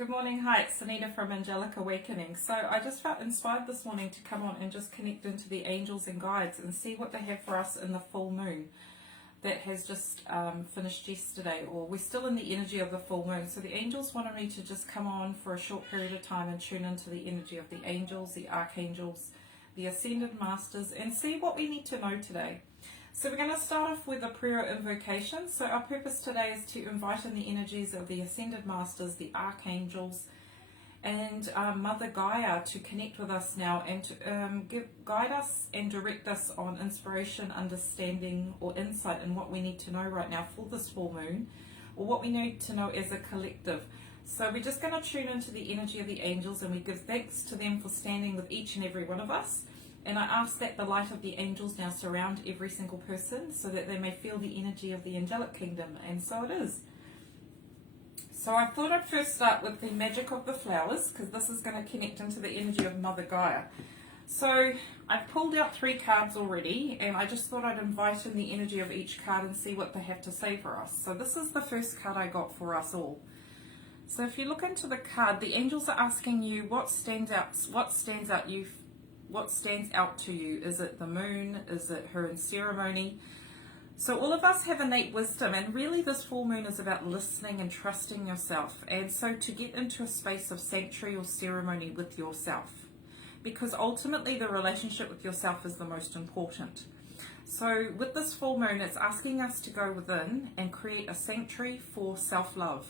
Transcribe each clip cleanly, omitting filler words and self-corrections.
Good morning, hi, it's Anita from Angelic Awakening. So I just felt inspired this morning to come on and just connect into the angels and guides and see what they have for us in the full moon that has just finished yesterday, or we're still in the energy of the full moon. So the angels wanted me to just come on for a short period of time and tune into the energy of the angels, the archangels, the ascended masters, and see what we need to know today. So we're going to start off with a prayer invocation. So our purpose today is to invite in the energies of the ascended masters, the archangels, and Mother Gaia to connect with us now and to guide us and direct us on inspiration, understanding, or insight in what we need to know right now for this full moon, or what we need to know as a collective. So we're just going to tune into the energy of the angels, and we give thanks to them for standing with each and every one of us. And I ask that the light of the angels now surround every single person so that they may feel the energy of the angelic kingdom. And so it is. So I thought I'd first start with the magic of the flowers, because this is going to connect into the energy of Mother Gaia. So I've pulled out 3 cards already, and I just thought I'd invite in the energy of each card and see what they have to say for us. So this is the first card I got for us all. So if you look into the card, the angels are asking you what stands out to you. Is it the moon? Is it her in ceremony? So all of us have innate wisdom, and really this full moon is about listening and trusting yourself, and so to get into a space of sanctuary or ceremony with yourself, because ultimately the relationship with yourself is the most important. So with this full moon, it's asking us to go within and create a sanctuary for self-love,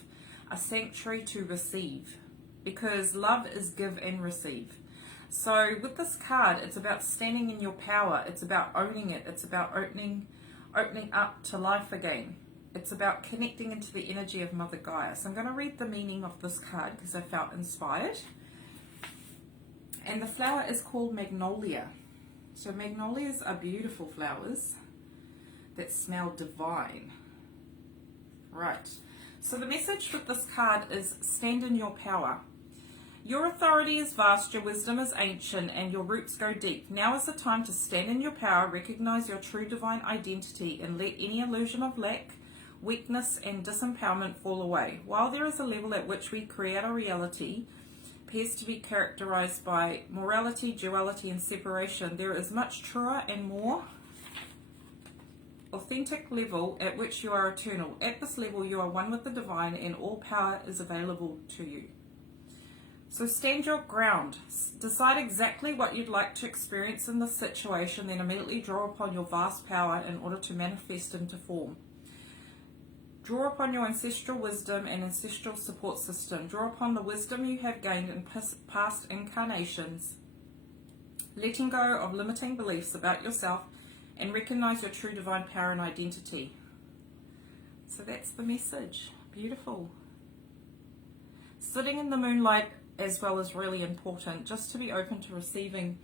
a sanctuary to receive, because love is give and receive. So with this card, it's about standing in your power. It's about owning it. It's about opening up to life again. It's about connecting into the energy of Mother Gaia. So I'm going to read the meaning of this card because I felt inspired. And the flower is called magnolia. So magnolias are beautiful flowers that smell divine. Right. So the message with this card is stand in your power. Your authority is vast, your wisdom is ancient, and your roots go deep. Now is the time to stand in your power, recognize your true divine identity, and let any illusion of lack, weakness, and disempowerment fall away. While there is a level at which we create a reality appears to be characterized by morality, duality, and separation, there is much truer and more authentic level at which you are eternal. At this level, you are one with the divine, and all power is available to you. So stand your ground. Decide exactly what you'd like to experience in this situation, then immediately draw upon your vast power in order to manifest into form. Draw upon your ancestral wisdom and ancestral support system. Draw upon the wisdom you have gained in past incarnations, letting go of limiting beliefs about yourself, and recognize your true divine power and identity. So that's the message. Beautiful. Sitting in the moonlight as well is really important, just to be open to receiving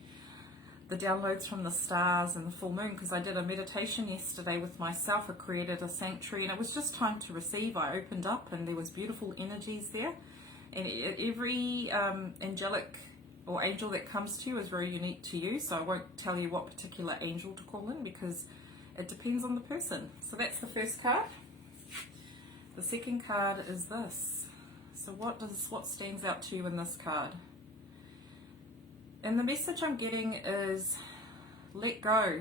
the downloads from the stars and the full moon, because I did a meditation yesterday with myself. I created a sanctuary and it was just time to receive. I opened up and there was beautiful energies there, and every angelic or angel that comes to you is very unique to you, so I won't tell you what particular angel to call in because it depends on the person. So that's the first card. The second card is this. So what stands out to you in this card? And the message I'm getting is let go.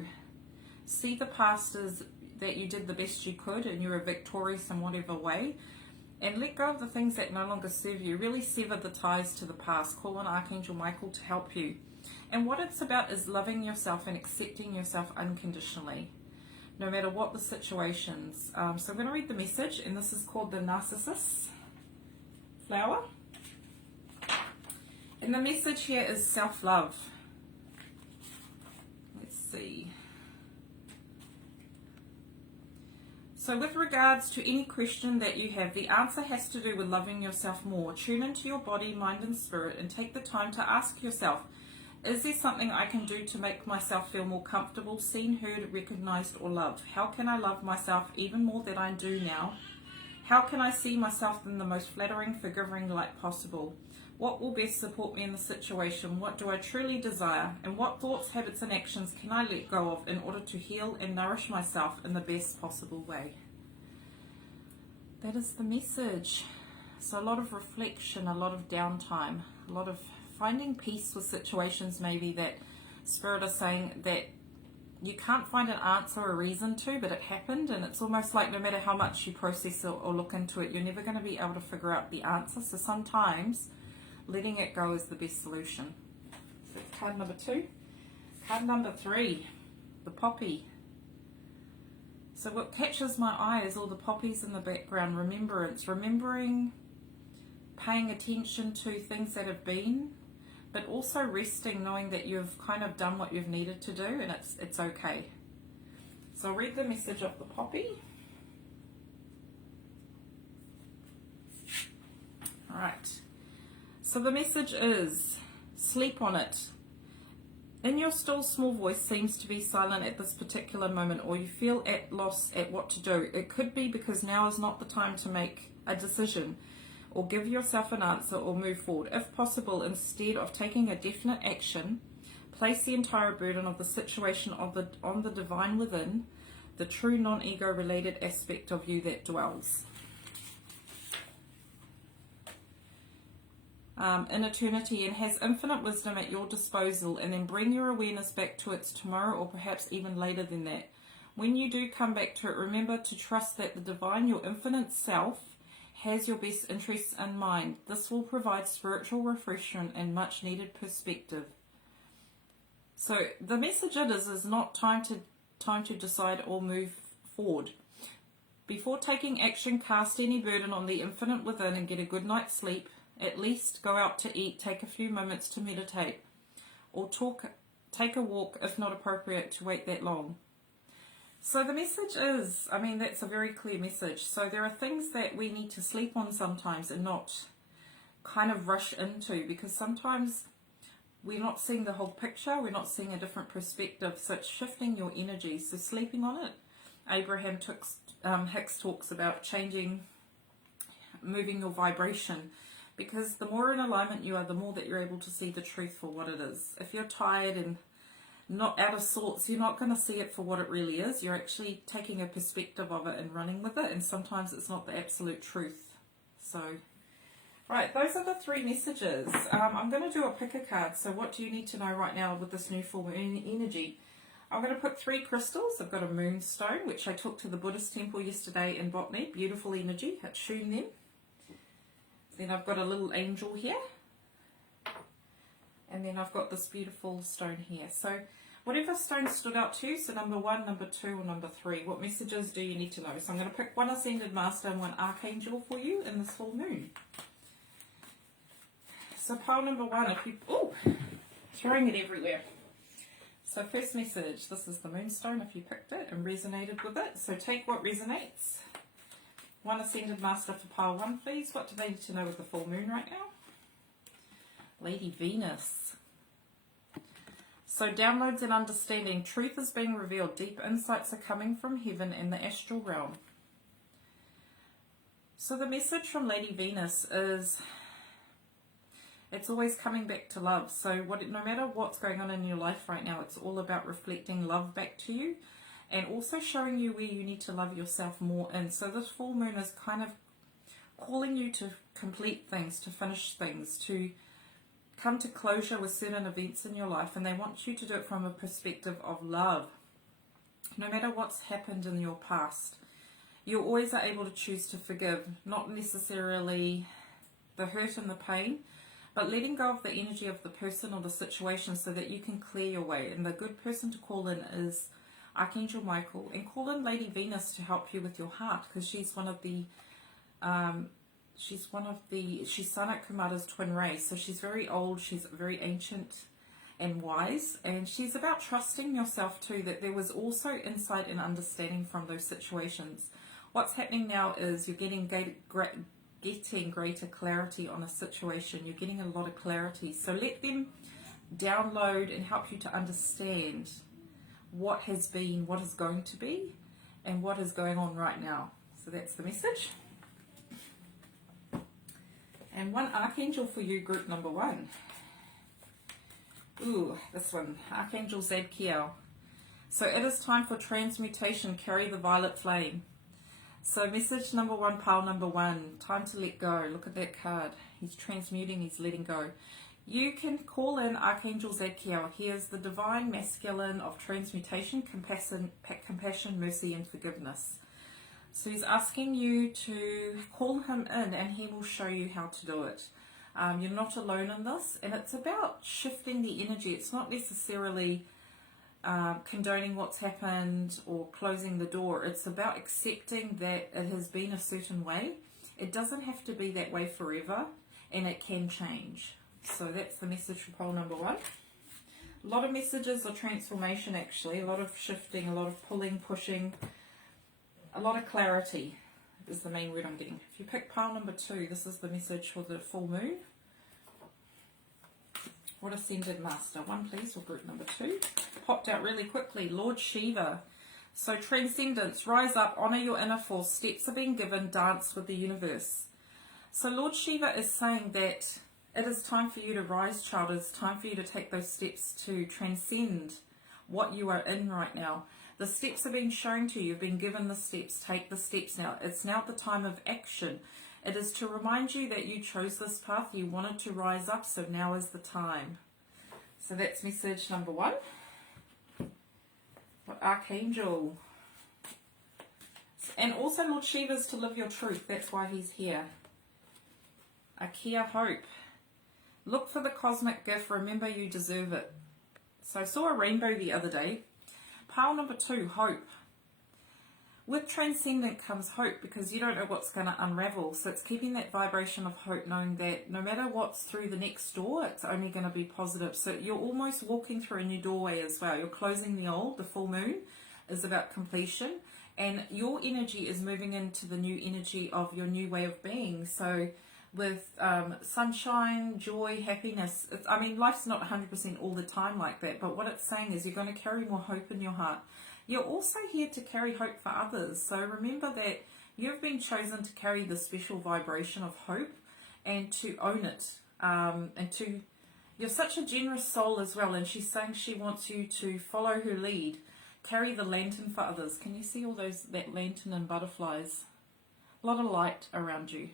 See the past as that you did the best you could and you were victorious in whatever way. And let go of the things that no longer serve you. Really sever the ties to the past. Call on Archangel Michael to help you. And what it's about is loving yourself and accepting yourself unconditionally, no matter what the situations. So I'm going to read the message, and this is called the Narcissus flower. And the message here is self-love. Let's see. So with regards to any question that you have, the answer has to do with loving yourself more. Tune into your body, mind, and spirit, and take the time to ask yourself, is there something I can do to make myself feel more comfortable, seen, heard, recognized, or loved? How can I love myself even more than I do now? How can I see myself in the most flattering, forgiving light possible? What will best support me in the situation? What do I truly desire? And what thoughts, habits, and actions can I let go of in order to heal and nourish myself in the best possible way? That is the message. So a lot of reflection, a lot of downtime, a lot of finding peace with situations maybe that Spirit is saying that you can't find an answer or a reason to, but it happened, and it's almost like no matter how much you process or look into it, you're never going to be able to figure out the answer. So sometimes letting it go is the best solution. So that's card number 2. Card number 3, the poppy. So what catches my eye is all the poppies in the background. Remembrance, remembering, paying attention to things that have been, but also resting, knowing that you've kind of done what you've needed to do, and it's okay. So I'll read the message of the poppy. All right. So the message is, sleep on it. In your still small voice seems to be silent at this particular moment, or you feel at loss at what to do. It could be because now is not the time to make a decision or give yourself an answer or move forward. If possible, instead of taking a definite action, place the entire burden of the situation on the divine within, the true non-ego related aspect of you that dwells. In eternity, and has infinite wisdom at your disposal, and then bring your awareness back to its tomorrow, or perhaps even later than that. When you do come back to it, remember to trust that the divine, your infinite self, has your best interests in mind. This will provide spiritual refreshment and much needed perspective. So the message is not time to decide or move forward. Before taking action, cast any burden on the infinite within and get a good night's sleep. At least go out to eat, take a few moments to meditate, or take a walk if not appropriate to wait that long. So the message is, I mean, that's a very clear message. So there are things that we need to sleep on sometimes and not kind of rush into, because sometimes we're not seeing the whole picture, we're not seeing a different perspective, so it's shifting your energy. So sleeping on it. Abraham Hicks talks about changing, moving your vibration. Because the more in alignment you are, the more that you're able to see the truth for what it is. If you're tired and not out of sorts, you're not going to see it for what it really is. You're actually taking a perspective of it and running with it, and sometimes it's not the absolute truth. So, right, those are the 3 messages. I'm going to do a pick a card. So what do you need to know right now with this new full moon energy? I'm going to put 3 crystals. I've got a moonstone, which I took to the Buddhist temple yesterday in Botany. Beautiful energy. Attune them. Then I've got a little angel here, and then I've got this beautiful stone here. So whatever stone stood out to you, so number 1, number 2, or number 3, what messages do you need to know? So I'm going to pick 1 Ascended Master and 1 Archangel for you in this full moon. So pile number 1, if you, throwing it everywhere. So first message, this is the moonstone if you picked it and resonated with it. So take what resonates. 1 Ascended Master for pile 1, please. What do they need to know with the full moon right now? Lady Venus. So downloads and understanding. Truth is being revealed. Deep insights are coming from heaven and the astral realm. So the message from Lady Venus is, it's always coming back to love. So no matter what's going on in your life right now, it's all about reflecting love back to you. And also showing you where you need to love yourself more in. So this full moon is kind of calling you to complete things, to finish things, to come to closure with certain events in your life. And they want you to do it from a perspective of love. No matter what's happened in your past, you always are able to choose to forgive. Not necessarily the hurt and the pain, but letting go of the energy of the person or the situation so that you can clear your way. And the good person to call in is Archangel Michael, and call in Lady Venus to help you with your heart, because she's Sanat Kumara's twin race, so she's very old, she's very ancient and wise, and she's about trusting yourself too, that there was also insight and understanding from those situations. What's happening now is you're getting greater clarity on a situation, you're getting a lot of clarity, so let them download and help you to understand what has been, what is going to be, and what is going on right now. So that's the message. And 1 Archangel for you, group number 1. Ooh, this one, Archangel Zadkiel. So it is time for transmutation, carry the violet flame. So message number one, pile number one, time to let go. Look at that card. He's transmuting, he's letting go. You can call in Archangel Zadkiel. He is the divine masculine of transmutation, compassion, mercy, and forgiveness. So he's asking you to call him in and he will show you how to do it. You're not alone in this, and it's about shifting the energy. It's not necessarily condoning what's happened or closing the door. It's about accepting that it has been a certain way. It doesn't have to be that way forever, and it can change. So that's the message for pole number one. A lot of messages of transformation, actually. A lot of shifting, a lot of pulling, pushing, a lot of clarity is the main word I'm getting. If you pick pile number two, this is the message for the full moon. What ascended master? One, please, for group number two. Popped out really quickly. Lord Shiva. So transcendence, rise up, honor your inner force. Steps are being given, dance with the universe. So Lord Shiva is saying that it is time for you to rise, child. It's time for you to take those steps to transcend what you are in right now. The steps are being shown to you. You've been given the steps. Take the steps now. It's now the time of action. It is to remind you that you chose this path. You wanted to rise up, so now is the time. So that's message number one. What Archangel? And also Lord Shiva is to live your truth. That's why he's here. Akia Hope. Look for the cosmic gift. Remember you deserve it. So I saw a rainbow the other day. Pile number two, hope. With transcendent comes hope, because you don't know what's going to unravel. So it's keeping that vibration of hope, knowing that no matter what's through the next door, it's only going to be positive. So you're almost walking through a new doorway as well. You're closing the old. The full moon is about completion. And your energy is moving into the new energy of your new way of being. So with sunshine, joy, happiness. I mean, life's not 100% all the time like that, but what it's saying is you're going to carry more hope in your heart. You're also here to carry hope for others. So remember that you've been chosen to carry the special vibration of hope and to own it. You're such a generous soul as well, and she's saying she wants you to follow her lead. Carry the lantern for others. Can you see all that lantern and butterflies? A lot of light around you.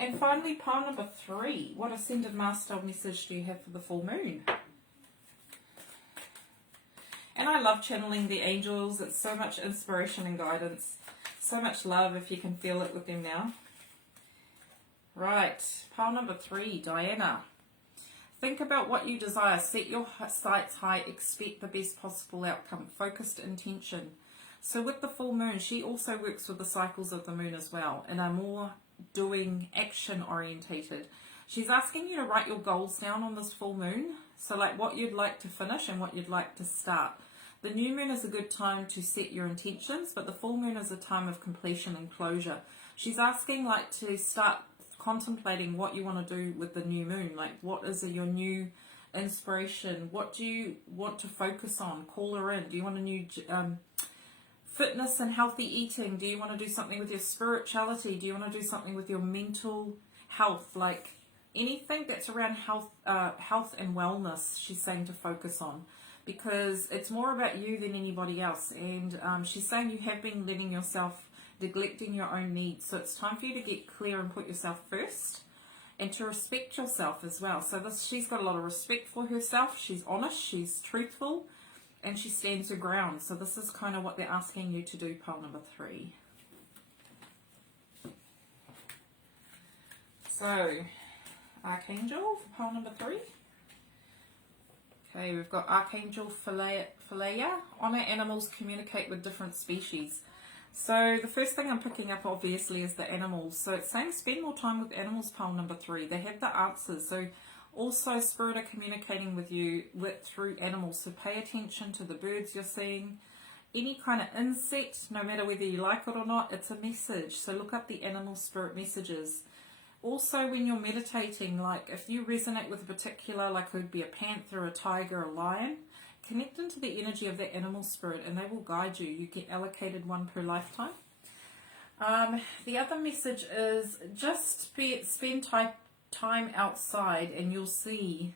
And finally, pile number three. What ascended master message do you have for the full moon? And I love channeling the angels. It's so much inspiration and guidance. So much love if you can feel it with them now. Right. Pile number three, Diana. Think about what you desire. Set your sights high. Expect the best possible outcome. Focused intention. So with the full moon, she also works with the cycles of the moon as well, and are more doing action orientated. She's asking you to write your goals down on this full moon. So like what you'd like to finish and what you'd like to start. The new moon is a good time to set your intentions, but the full moon is a time of completion and closure. She's asking like to start contemplating what you want to do with the new moon. Like what is your new inspiration? What do you want to focus on? Call her in. Do you want a new fitness and healthy eating? Do you want to do something with your spirituality? Do you want to do something with your mental health? Like anything that's around health and wellness, she's saying to focus on, because it's more about you than anybody else. And she's saying you have been letting yourself, neglecting your own needs. So it's time for you to get clear and put yourself first, and to respect yourself as well. So she's got a lot of respect for herself. She's honest, she's truthful, and she stands her ground. So this is kind of what they're asking you to do, pile number three. So, Archangel for pile number three. Okay, we've got Archangel Phileia. Honor animals, communicate with different species. So the first thing I'm picking up obviously is the animals. So it's saying spend more time with animals, pile number three. They have the answers. So also spirit are communicating with you through animals. So pay attention to the birds you're seeing. Any kind of insect, no matter whether you like it or not, it's a message. So look up the animal spirit messages. Also when you're meditating, like if you resonate with a particular, like it could be a panther, a tiger, a lion, connect into the energy of that animal spirit and they will guide you. You get allocated one per lifetime. The other message is just spend time outside and you'll see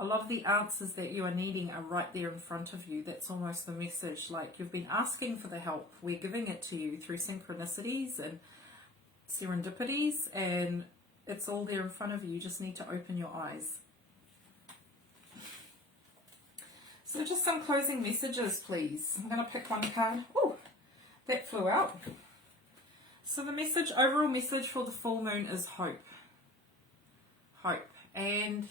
A lot of the answers that you are needing are right there in front of you. That's almost the message. Like, you've been asking for the help. We're giving it to you through synchronicities and serendipities, and it's all there in front of you. You just need to open your eyes. So just some closing messages, please. I'm going to pick one card. Oh, that flew out. So the message, overall message for the full moon is hope. Hope. And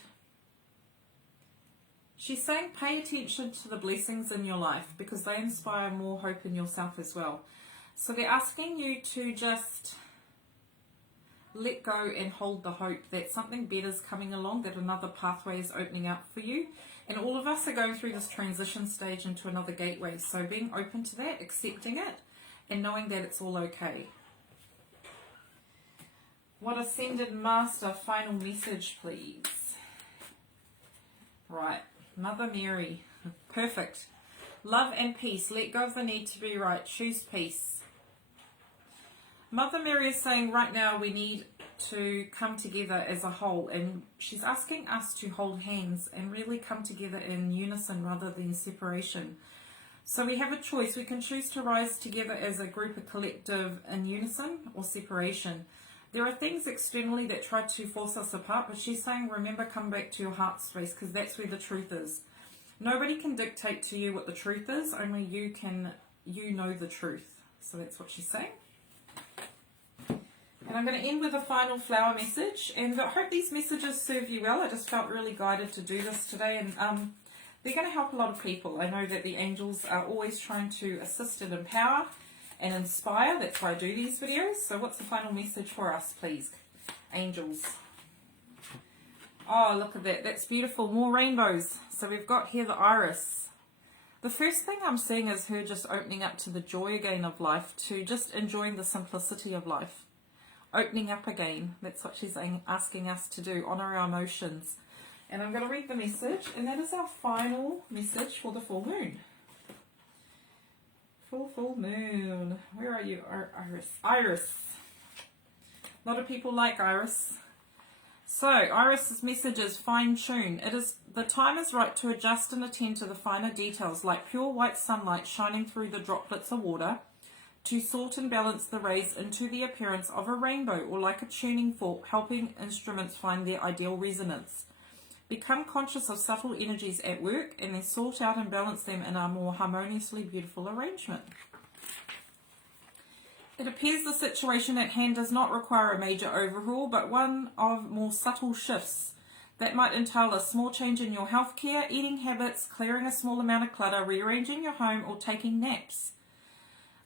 she's saying pay attention to the blessings in your life because they inspire more hope in yourself as well. So they're asking you to just let go and hold the hope that something better is coming along, that another pathway is opening up for you. And all of us are going through this transition stage into another gateway. So being open to that, accepting it, and knowing that it's all okay. What Ascended Master, final message, please. Right, Mother Mary, perfect. Love and peace, let go of the need to be right, choose peace. Mother Mary is saying right now we need to come together as a whole, and she's asking us to hold hands and really come together in unison rather than separation. So we have a choice. We can choose to rise together as a group, a collective, in unison or separation. There are things externally that try to force us apart, but she's saying remember, come back to your heart space because that's where the truth is. Nobody can dictate to you what the truth is, only you know the truth. So that's what she's saying. And I'm going to end with a final flower message, and I hope these messages serve you well. I just felt really guided to do this today, and they're going to help a lot of people. I know that the angels are always trying to assist and empower and inspire. That's why I do these videos. So what's the final message for us, please, angels? Oh, look at that. That's beautiful. More rainbows. So we've got here the iris. The first thing I'm seeing is her just opening up to the joy again of life, to just enjoying the simplicity of life. Opening up again. That's what she's asking us to do. Honor our emotions. And I'm going to read the message, and that is our final message for the full moon. Full moon. Where are you, Iris? Iris. A lot of people like Iris. So, Iris's message is fine tune. The time is right to adjust and attend to the finer details, like pure white sunlight shining through the droplets of water, to sort and balance the rays into the appearance of a rainbow, or like a tuning fork, helping instruments find their ideal resonance. Become conscious of subtle energies at work, and then sort out and balance them in a more harmoniously beautiful arrangement. It appears the situation at hand does not require a major overhaul, but one of more subtle shifts. That might entail a small change in your healthcare, eating habits, clearing a small amount of clutter, rearranging your home, or taking naps.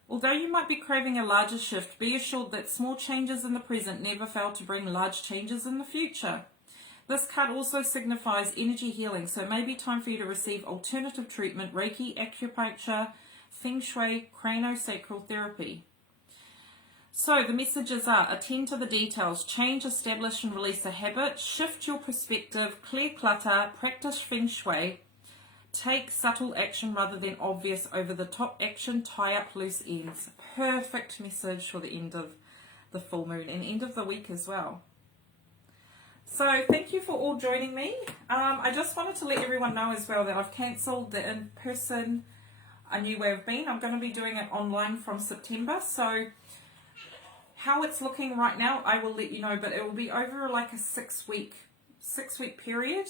Although you might be craving a larger shift, be assured that small changes in the present never fail to bring large changes in the future. This card also signifies energy healing, so it may be time for you to receive alternative treatment, Reiki, acupuncture, Feng Shui, craniosacral therapy. So the messages are: attend to the details, change, establish and release a habit, shift your perspective, clear clutter, practice Feng Shui, take subtle action rather than obvious over-the-top action, tie up loose ends. Perfect message for the end of the full moon and end of the week as well. So thank you for all joining me. I just wanted to let everyone know as well that I've cancelled the in-person A New Way of Being. I'm going to be doing it online from September. So how it's looking right now, I will let you know, but it will be over like a six week period.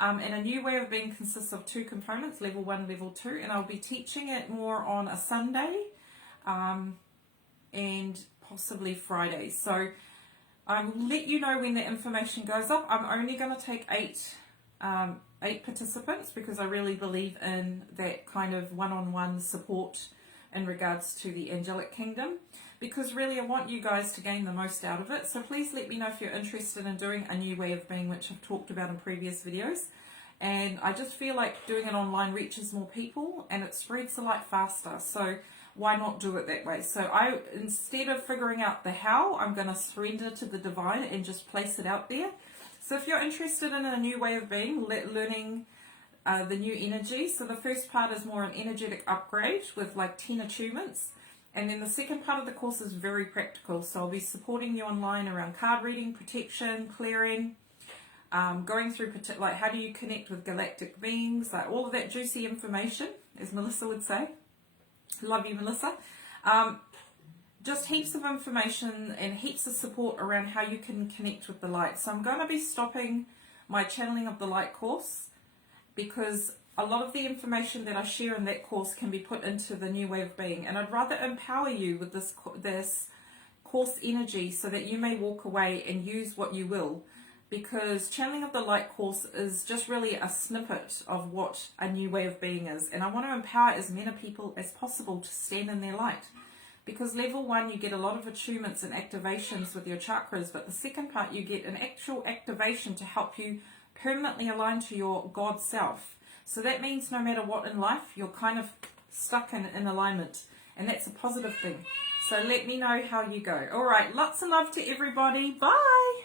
And A New Way of Being consists of two components, level 1, level 2, and I'll be teaching it more on a Sunday and possibly Friday. So I will let you know when the information goes up. I'm only going to take eight participants because I really believe in that kind of one-on-one support in regards to the angelic kingdom, because really I want you guys to gain the most out of it. So please let me know if you're interested in doing A New Way of Being, which I've talked about in previous videos. And I just feel like doing it online reaches more people and it spreads the light faster. So why not do it that way? So instead of figuring out the how, I'm going to surrender to the divine and just place it out there. So if you're interested in A New Way of Being, learning the new energy. So the first part is more an energetic upgrade with like 10 attunements. And then the second part of the course is very practical. So I'll be supporting you online around card reading, protection, clearing, going through like how do you connect with galactic beings, like all of that juicy information, as Melissa would say. Love you, Melissa. Just heaps of information and heaps of support around how you can connect with the light. So I'm going to be stopping my channeling of the light course, because a lot of the information that I share in that course can be put into the new way of being, and I'd rather empower you with this course energy so that you may walk away and use what you will, because channeling of the light course is just really a snippet of what a new way of being is, and I want to empower as many people as possible to stand in their light. Because level 1, you get a lot of attunements and activations with your chakras, but the second part, you get an actual activation to help you permanently align to your God self. So that means no matter what in life, you're kind of stuck in alignment, and that's a positive thing. So let me know how you go. All right, lots of love to everybody. Bye.